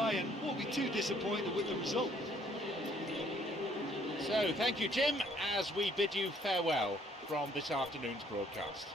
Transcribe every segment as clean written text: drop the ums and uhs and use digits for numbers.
try and won't be too disappointed with the result. So, thank you, Jim, as we bid you farewell from this afternoon's broadcast.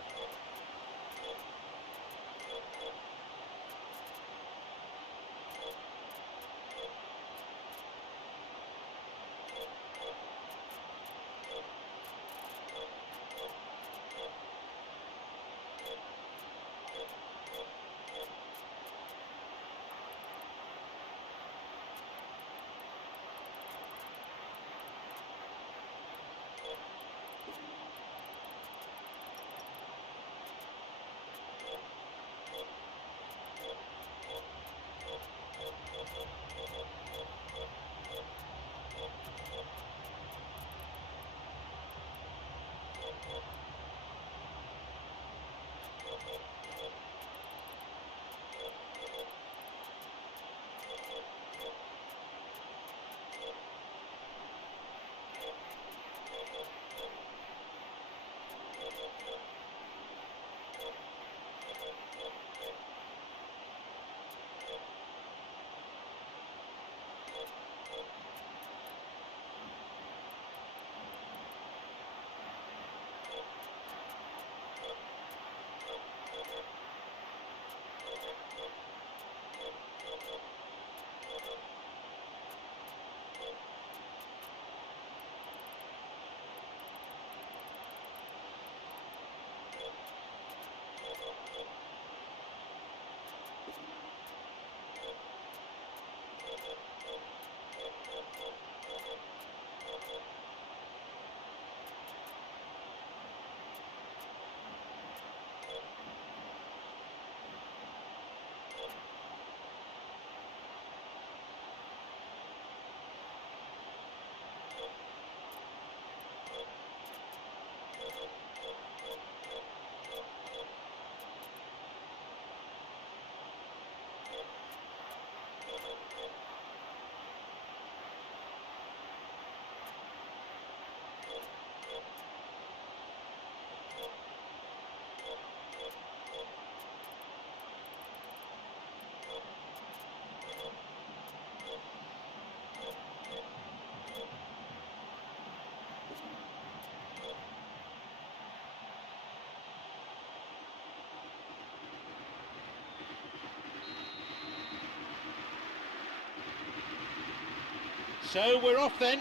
So we're off then.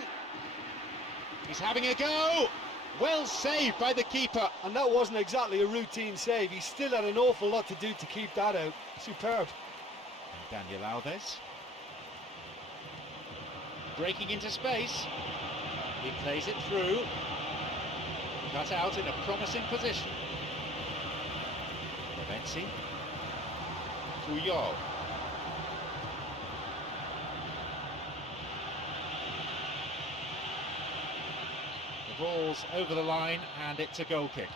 He's having a go. Well saved by the keeper. And that wasn't exactly a routine save. He still had an awful lot to do to keep that out. Superb. And Daniel Alves. Breaking into space. He plays it through. Cut out in a promising position. Levensi. Puyol. The ball's over the line and it's a goal kick.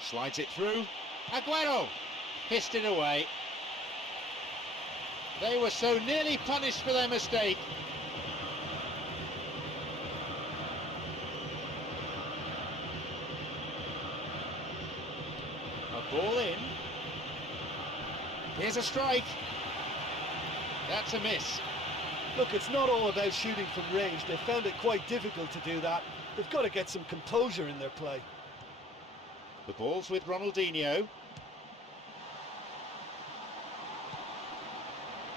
Slides it through. Aguero pissed it away. They were so nearly punished for their mistake. A ball in. Here's a strike. That's a miss. Look, it's not all about shooting from range. They found it quite difficult to do that. They've got to get some composure in their play. The ball's with Ronaldinho.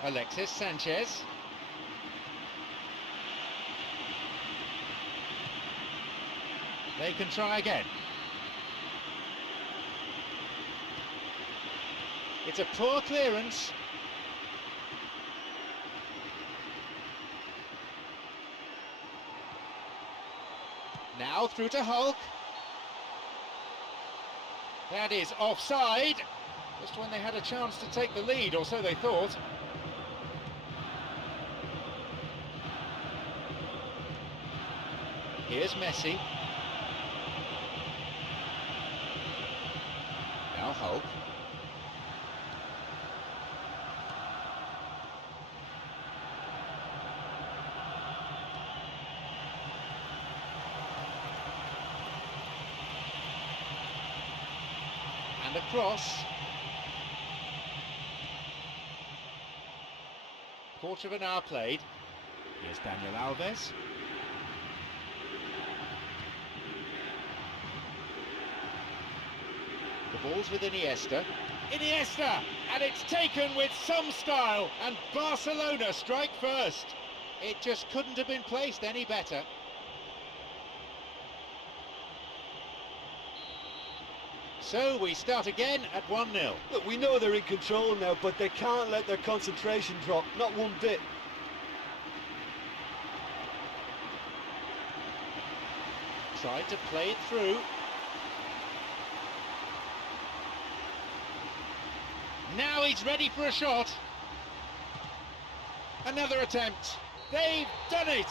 Alexis Sanchez. They can try again. It's a poor clearance. Now through to Hulk. That is offside. Just when they had a chance to take the lead, or so they thought. Here's Messi. Now Hulk. And a cross. Quarter of an hour played. Here's Daniel Alves. The ball's with Iniesta. Iniesta! And it's taken with some style, and Barcelona strike first. It just couldn't have been placed any better. So we start again at 1-0. Look, we know they're in control now, but they can't let their concentration drop, not one bit. Tried to play it through. Now he's ready for a shot. Another attempt. They've done it.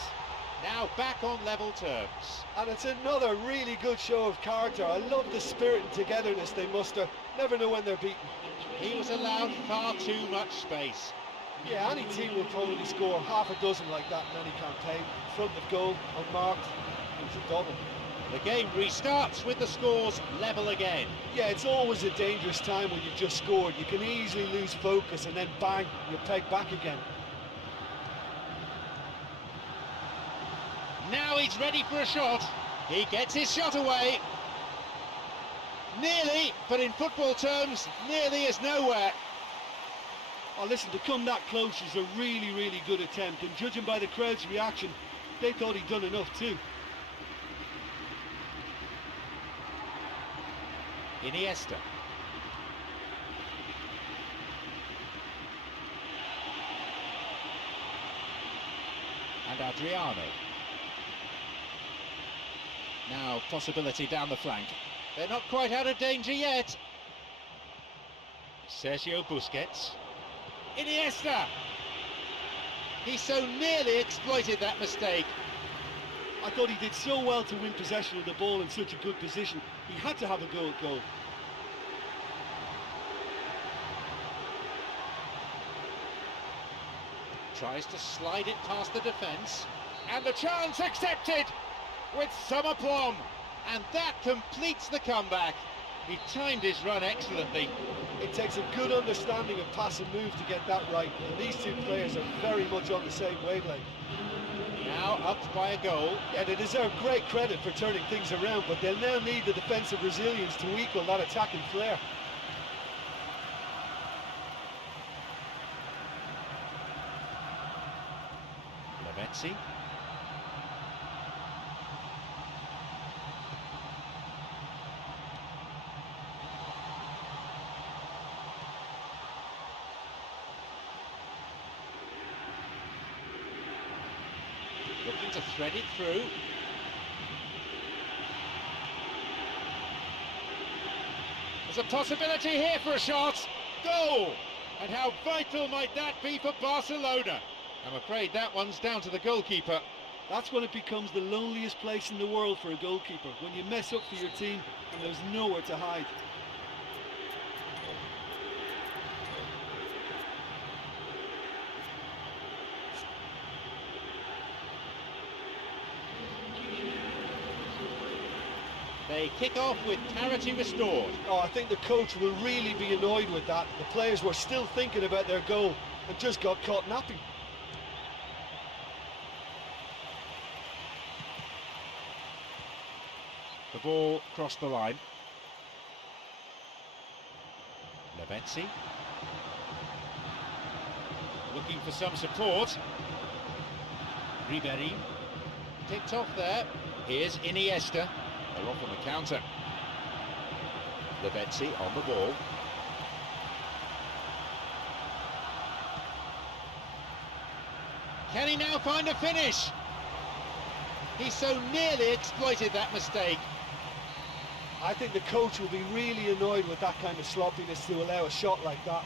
Now back on level terms. And it's another really good show of character. I love the spirit and togetherness they muster. Never know when they're beaten. He was allowed far too much space. Yeah, any team will probably score half a dozen like that in any campaign. Front of goal, unmarked, it's a double. The game restarts with the scores level again. Yeah, it's always a dangerous time when you've just scored. You can easily lose focus and then bang, you're pegged back again. Now he's ready for a shot. He gets his shot away. Nearly, but in football terms, nearly is nowhere. Oh, listen, to come that close is a really, really good attempt, and judging by the crowd's reaction, they thought he'd done enough too. Iniesta. And Adriano. Now possibility down the flank. They're not quite out of danger yet. Sergio Busquets. Iniesta! He so nearly exploited that mistake. I thought he did so well to win possession of the ball in such a good position. He had to have a go at goal. Tries to slide it past the defence. And the chance accepted with some aplomb. And that completes the comeback. He timed his run excellently. It takes a good understanding of pass and move to get that right. And these two players are very much on the same wavelength. Now upped by a goal. Yeah, they deserve great credit for turning things around, but they'll now need the defensive resilience to equal that attacking flair. Lavezzi. Looking to thread it through. There's a possibility here for a shot. Goal! And how vital might that be for Barcelona? I'm afraid that one's down to the goalkeeper. That's when it becomes the loneliest place in the world for a goalkeeper, when you mess up for your team and there's nowhere to hide. They kick off with parity restored. Oh, I think the coach will really be annoyed with that. The players were still thinking about their goal and just got caught napping. The ball crossed the line. Lavezzi. Looking for some support. Ribéry. Tipped off there. Here's Iniesta. They're off on the counter. Lavezzi on the ball. Can he now find a finish? He so nearly exploited that mistake. I think the coach will be really annoyed with that kind of sloppiness to allow a shot like that.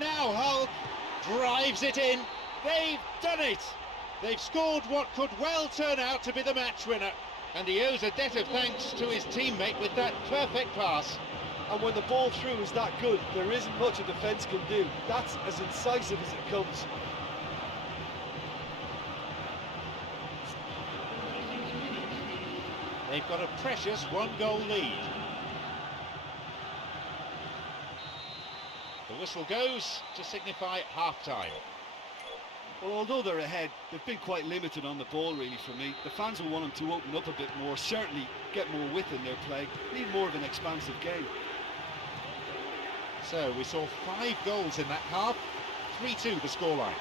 Now Hulk drives it in. They've done it. They've scored what could well turn out to be the match winner. And he owes a debt of thanks to his teammate with that perfect pass. And when the ball through is that good, there isn't much a defence can do. That's as incisive as it comes. They've got a precious 1-goal lead. The whistle goes to signify half-time. Well, although they're ahead, they've been quite limited on the ball, really, for me. The fans will want them to open up a bit more, certainly get more width in their play, need more of an expansive game. So we saw 5 goals in that half, 3-2 the scoreline.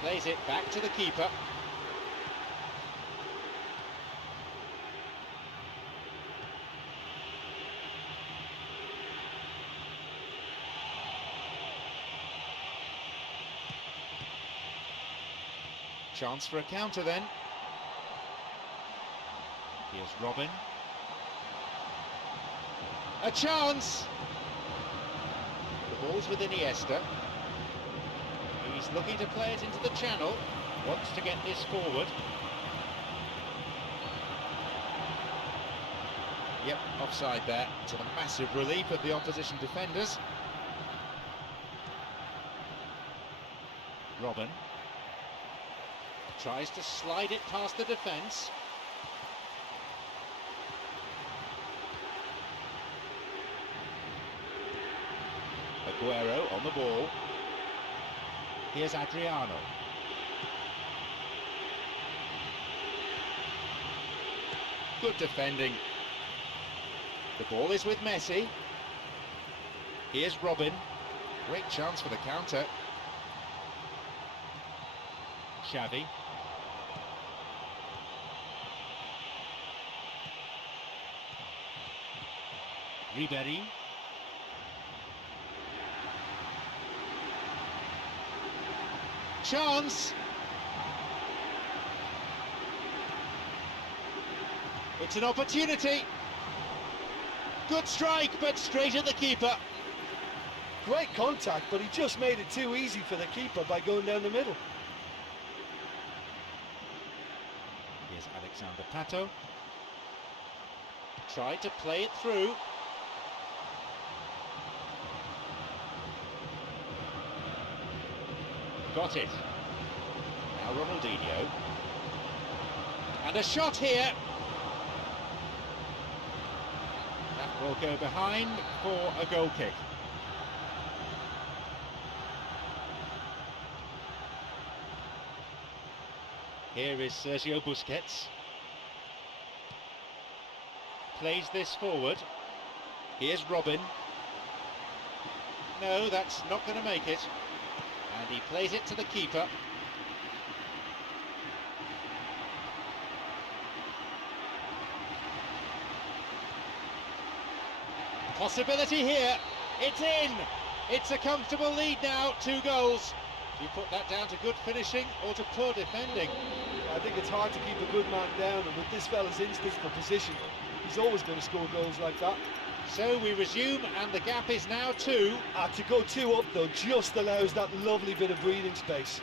Plays it back to the keeper. Chance for a counter then. Here's Robin. A chance! The ball's with Iniesta. He's looking to play it into the channel. Wants to get this forward. Yep, offside there, to the massive relief of the opposition defenders. Robin tries to slide it past the defence. Aguero on the ball. Here's Adriano. Good defending. The ball is with Messi. Here's Robin. Great chance for the counter. Xavi. Ribéry. Chance! It's an opportunity. Good strike, but straight at the keeper. Great contact, but he just made it too easy for the keeper by going down the middle. Here's Alexander Pato. Tried to play it through. Got it. Now Ronaldinho. And a shot here. That will go behind for a goal kick. Here is Sergio Busquets. Plays this forward. Here's Robin. No, that's not going to make it. And he plays it to the keeper. Possibility here. It's in. It's a comfortable lead now, 2 goals. Do you put that down to good finishing or to poor defending? I think it's hard to keep a good man down, and with this fella's instinct for position, he's always going to score goals like that. So we resume, and the gap is now 2. To go 2 up, though, just allows that lovely bit of breathing space.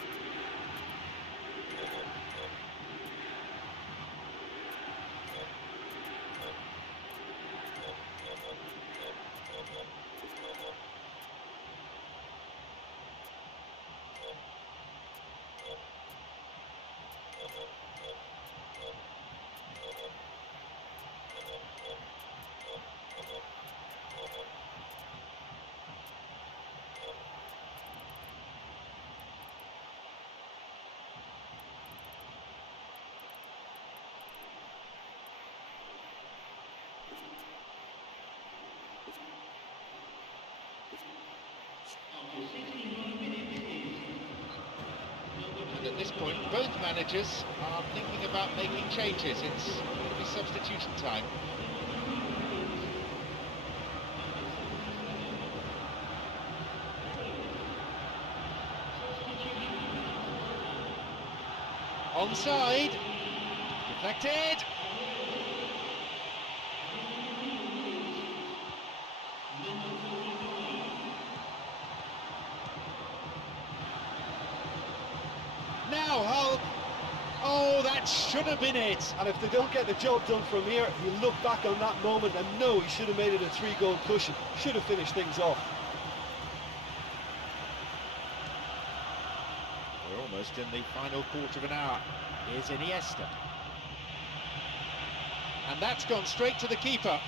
And at this point, both managers are thinking about making changes. It's going to be substitution time. Onside. Deflected. Now Hull. Oh, that That should have been it. And if they don't get the job done from here, he'll look back on that moment and know he should have made it a 3-goal cushion. Should have finished things off. We're almost in the final quarter of an hour. Here's Iniesta. And that's gone straight to the keeper.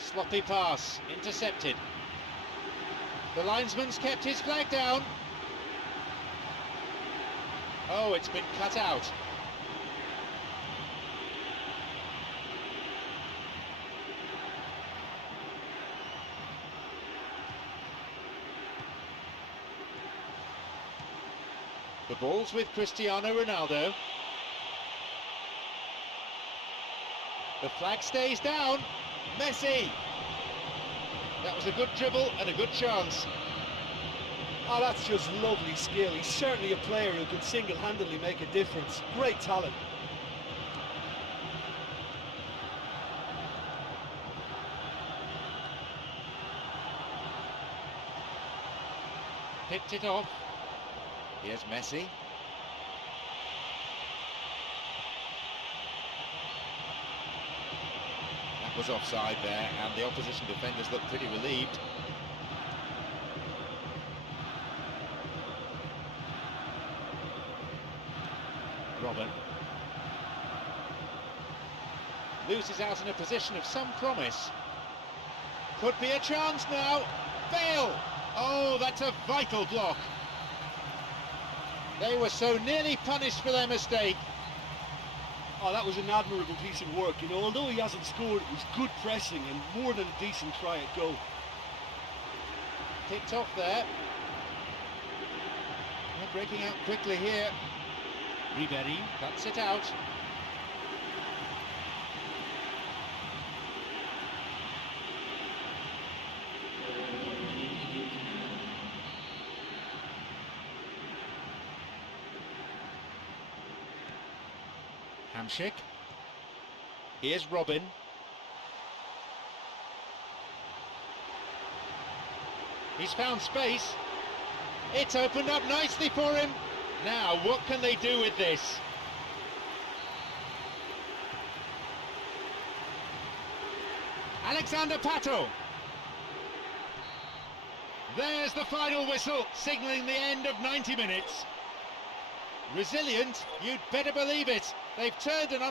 Sloppy pass, intercepted. The linesman's kept his flag down. Oh, it's been cut out. The ball's with Cristiano Ronaldo. The flag stays down. Messi! That was a good dribble and a good chance. Oh, that's just lovely skill. He's certainly a player who can single-handedly make a difference. Great talent. Picked it off. Here's Messi. That was offside there, and the opposition defenders look pretty relieved. Robin loses out in a position of some promise. Could be a chance now. Bale! Oh, that's a vital block. They were so nearly punished for their mistake. Oh, that was an admirable piece of work. You know, although he hasn't scored, it was good pressing and more than a decent try at goal. Picked off there. They're breaking out quickly here. Ribery cuts it out. Hamšík. Here's Robin. He's found space. It's opened up nicely for him. Now, what can they do with this? Alexander Pato. There's the final whistle, signalling the end of 90 minutes. Resilient, you'd better believe it. They've turned an